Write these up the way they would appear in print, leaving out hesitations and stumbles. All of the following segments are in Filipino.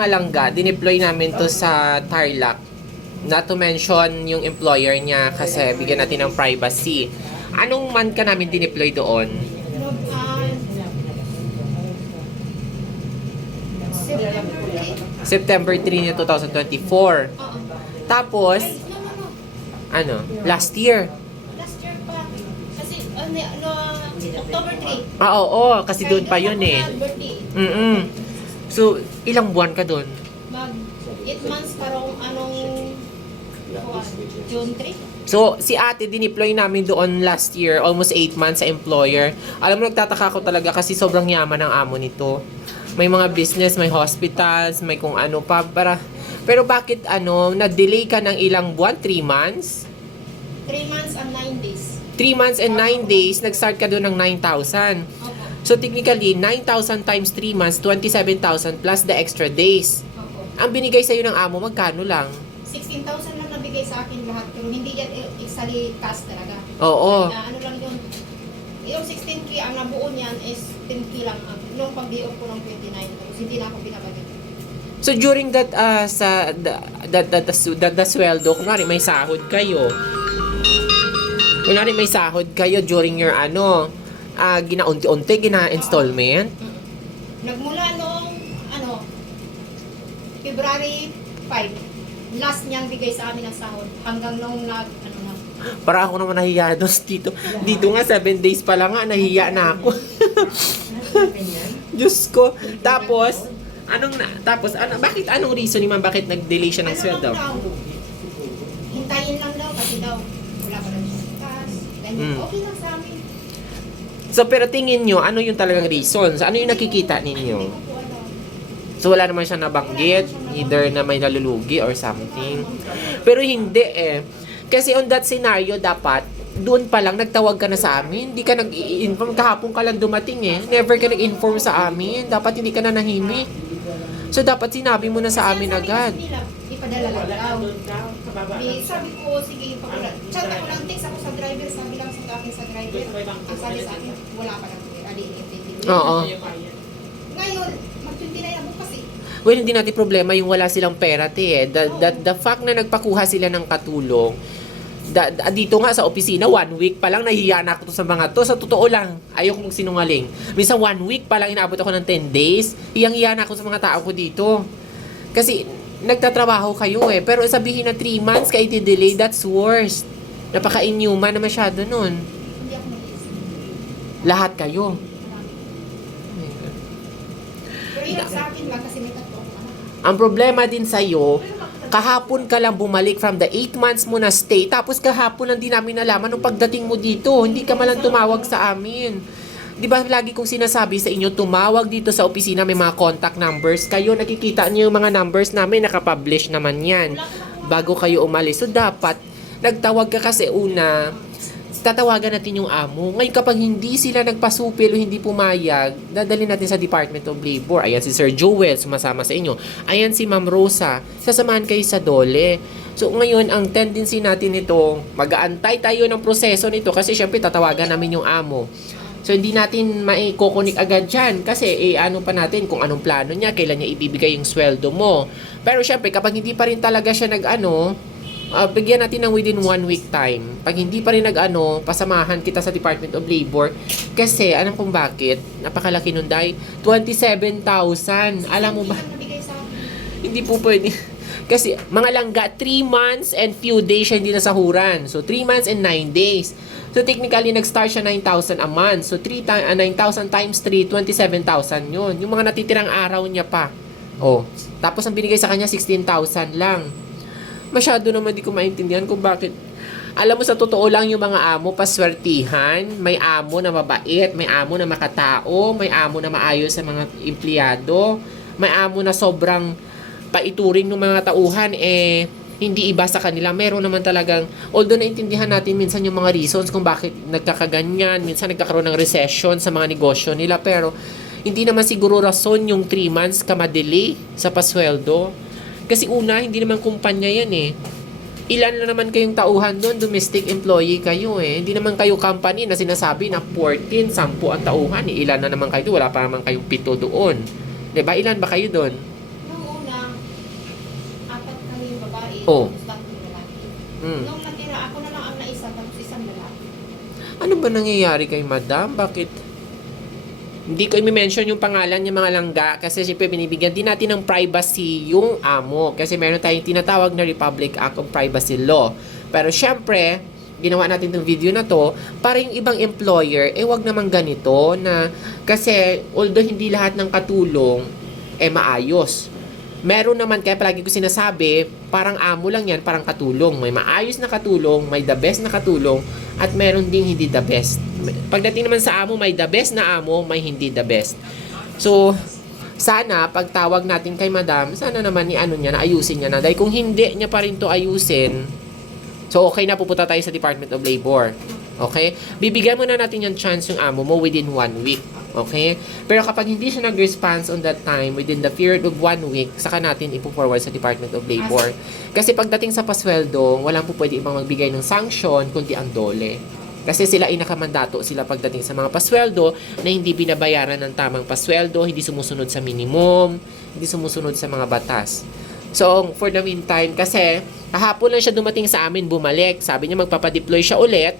mga langga, dineploy namin to sa Tarlac. Not to mention yung employer niya kasi bigyan natin ng privacy. Anong month ka namin dineploy doon? September 3 niya 2024. Tapos, ano? Last year. Last year pa. Kasi, October 3. Oo, kasi doon pa yun eh. So, ilang buwan ka doon? Mag 8 months parang June 3. So, si ate, dineploy namin doon last year, almost 8 months sa employer. Alam mo, nagtataka ko talaga kasi sobrang yaman ng amo nito. May mga business, may hospitals, may kung ano pa. Pero bakit na-delay ka ng ilang buwan? 3 months? 3 months and 9 days. 3 months and 9 days, nag-start ka doon ng 9,000. Opo. So, technically, 9,000 times 3 months, 27,000 plus the extra days. Opo. Ang binigay sa'yo ng amo, magkano lang? 16,000 lang nabigay sa akin lahat. Pero hindi yan exactly cash talaga. Oo. Ano lang yun. Yung 16K, ang nabuo niyan is 10K lang. Nung pag-di-off ko ng 29. Tapos hindi na ako binabagay. So, during that, the sweldo, kunwari may sahod kayo. Kunwari may sahod kayo during your, gina-unti-unti, gina-installment. Nagmula nung, February 5. Last niyang bigay sa amin ang sahod. Hanggang nung na. Para ako naman nahiya doon dito. Dito nga, 7 days pa lang nga, nahiya na ako. Diyos ko. Tapos, bakit anong reason ni ma'am, bakit nag-delay siya ng sweldo? Hintayin lang daw kasi daw wala pa lang siya cash. Ganyan. Okay lang sa amin. So, pero tingin nyo, ano yung talagang reasons? Ano yung nakikita ninyo? Hindi ko po alam. So, wala naman siya nabanggit, either na may nalulugi or something. Pero hindi eh. Kasi on that scenario, dapat, doon pa lang, nagtawag ka na sa amin. Hindi ka nag-i-inform. Kahapon ka lang dumating eh. Never ka nag-inform sa amin. Dapat hindi ka na nahimik. So, dapat sinabi mo na sa amin agad. Ipadala lang daw. Sabi ko, sige, ipadala. Chat ako lang, text ako sa driver. Sabi lang sa akin sa driver. Ang sabi sa akin, wala pa lang. Oo. Ngayon, mag-29 na bukas eh. Well, hindi natin problema yung wala silang pera, te. The fact na nagpakuha sila ng katulong, dito nga sa opisina, 1 week pa lang, nahihiya na ako to sa mga to. Sa totoo lang, ayoko mong sinungaling. Minsan 1 week pa lang, inaabot ako ng 10 days. Hiyang-hiya na ako sa mga tao ko dito. Kasi, nagtatrabaho kayo eh. Pero sabihin na 3 months kayo delay, that's worst. Napaka-inhuman na masyado nun. Hindi ako mag-isip. Lahat kayo. Pero yun sa akin lang kasi may tatlo ako anak. Ang problema din sa'yo, kahapon ka lang bumalik from the 8 months mo na stay, tapos kahapon lang din namin nalaman nung pagdating mo dito, hindi ka malang tumawag sa amin. Di ba lagi kong sinasabi sa inyo, tumawag dito sa opisina, may mga contact numbers. Kayo, nakikita niyo yung mga numbers namin, nakapublish naman yan, bago kayo umalis. So dapat, nagtawag ka kasi una, tatawagan natin yung amo. Ngayon kapag hindi sila nagpasupil o hindi pumayag, dadalhin natin sa Department of Labor. Ayan si Sir Joel, sumasama sa inyo. Ayan si Ma'am Rosa, sasamahan kayo sa DOLE. So ngayon, ang tendency natin nito, mag-aantay tayo ng proseso nito kasi syempre tatawagan namin yung amo. So hindi natin maikukunik agad dyan kasi ano pa natin kung anong plano niya, kailan niya ibibigay yung sweldo mo. Pero syempre kapag hindi pa rin talaga siya bigyan natin ng within 1 week time. Pag hindi pa rin pasamahan kita sa Department of Labor. Kasi, alam kong bakit? Napakalaki nun dahil 27,000. Alam mo ba? Hindi po pwede. Kasi, mga langga, 3 months and few days siya hindi nasahuran. So, 3 months and 9 days. So, technically, nag-start siya 9,000 a month. So, 9,000 times 3, 27,000 yun. Yung mga natitirang araw niya pa. Oh. Tapos, ang binigay sa kanya, 16,000 lang. Masyado naman di ko maintindihan kung bakit. Alam mo, sa totoo lang yung mga amo paswertihan. May amo na mabait, may amo na makatao, may amo na maayos sa mga empleyado, may amo na sobrang paituring ng mga tauhan, hindi iba sa kanila. Meron naman talagang, although naintindihan natin minsan yung mga reasons kung bakit nagkakaganyan, minsan nagkakaroon ng recession sa mga negosyo nila, pero hindi naman siguro rason yung 3 months ka ma-delay sa pasweldo. Kasi una, hindi naman kumpanya yan eh. Ilan na naman kayong tauhan doon, domestic employee kayo eh. Hindi naman kayo company na sinasabi na 14, 10 ang tauhan eh. Ilan na naman kayo doon, wala pa naman kayong 7 doon. Diba? Ilan ba kayo doon? Nung una, Oh. Tapos tatlong lalaki. Mm. Nung natira, ako na lang ang naisa, tapos isang lalaki. Ano ba nangyayari kay madam? Bakit? Hindi ko i-mention yung pangalan ng mga langga kasi siyempre binibigyan din natin ng privacy yung amo. Kasi meron tayong tinatawag na Republic Act of Privacy Law. Pero siyempre, ginawa natin itong video na to para yung ibang employer, wag naman ganito na kasi although hindi lahat ng katulong maayos. Meron naman, kaya palagi ko sinasabi, parang amo lang yan, parang katulong. May maayos na katulong, may the best na katulong, at meron ding hindi the best. Pagdating naman sa amo, may the best na amo, may hindi the best. So, sana, pagtawag natin kay madam, sana naman ni ano niya, na ayusin niya na. Dahil kung hindi niya pa rin to ayusin, so okay na, pupunta tayo sa Department of Labor. Okay? Bibigyan muna natin yung chance yung amo mo within 1 week. Okay? Pero kapag hindi siya nag-response on that time, within the period of 1 week, saka natin ipo-forward sa Department of Labor. Kasi pagdating sa pasweldo, walang po pwede ibang magbigay ng sanction, kundi ang dole. Kasi sila ay nakamandato sila pagdating sa mga pasweldo na hindi binabayaran ng tamang pasweldo, hindi sumusunod sa minimum, hindi sumusunod sa mga batas. So, for the meantime, kasi kahapon lang siya dumating sa amin, bumalik. Sabi niya magpapadeploy siya ulit.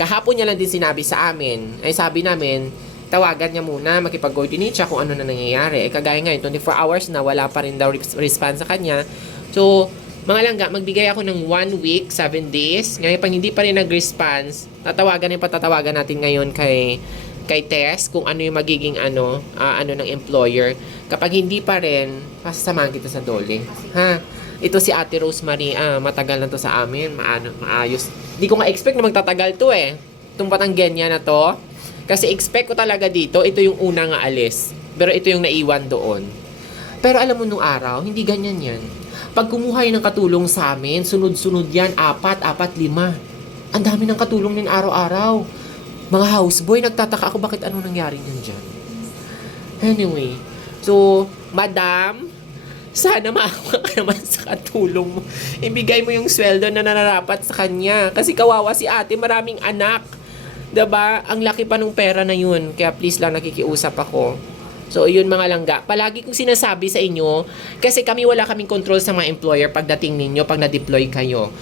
Kahapon niya lang din sinabi sa amin. Ay sabi namin, tawagan niya muna, makipag-coordinate siya kung ano na nangyayari. Kagaya ngayon, 24 hours na, wala pa rin daw response sa kanya. So, mga langga, magbigay ako ng 1 week, 7 days. Ngayon, pag hindi pa rin nag-response, patatawagan natin ngayon kay Tess kung ano yung magiging ano ng employer. Kapag hindi pa rin, pasasamahan kita sa dole. Ha? Ito si Ate Rosemary, matagal na to sa amin, maayos. Hindi ko nga expect na magtatagal to Itong Batanggenya na to. Kasi expect ko talaga dito, ito yung una nga alis. Pero ito yung naiwan doon. Pero alam mo nung araw, hindi ganyan yan. Pag kumuha yun ng katulong sa amin, sunod-sunod yan, 4, 5. Ang dami ng katulong din araw-araw. Mga houseboy, nagtataka ako bakit ano nangyari nyan dyan. Anyway, so, madam, sana maawa ka naman sa katulong mo. Ibigay mo yung sweldo na nararapat sa kanya. Kasi kawawa si ate, maraming anak. Diba? Ang laki pa ng pera na yun. Kaya please lang, nakikiusap ako. So, yun mga langga. Palagi kong sinasabi sa inyo, kasi wala kaming control sa mga employer pagdating ninyo, pag na-deploy kayo.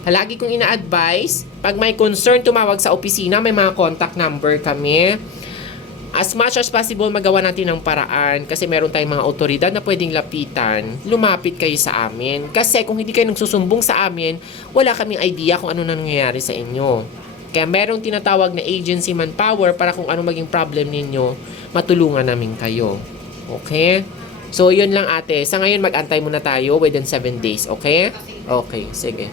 Palagi kong ina-advise, pag may concern, tumawag sa opisina, may mga contact number kami. As much as possible, magawa natin ng paraan kasi meron tayong mga otoridad na pwedeng lapitan, lumapit kayo sa amin. Kasi kung hindi kayo nagsusumbong sa amin, wala kaming idea kung ano na nangyayari sa inyo. Kaya merong tinatawag na agency manpower para kung ano maging problem ninyo, matulungan namin kayo. Okay? So, yun lang ate. Sa ngayon, mag-antay muna tayo within 7 days. Okay? Okay, sige.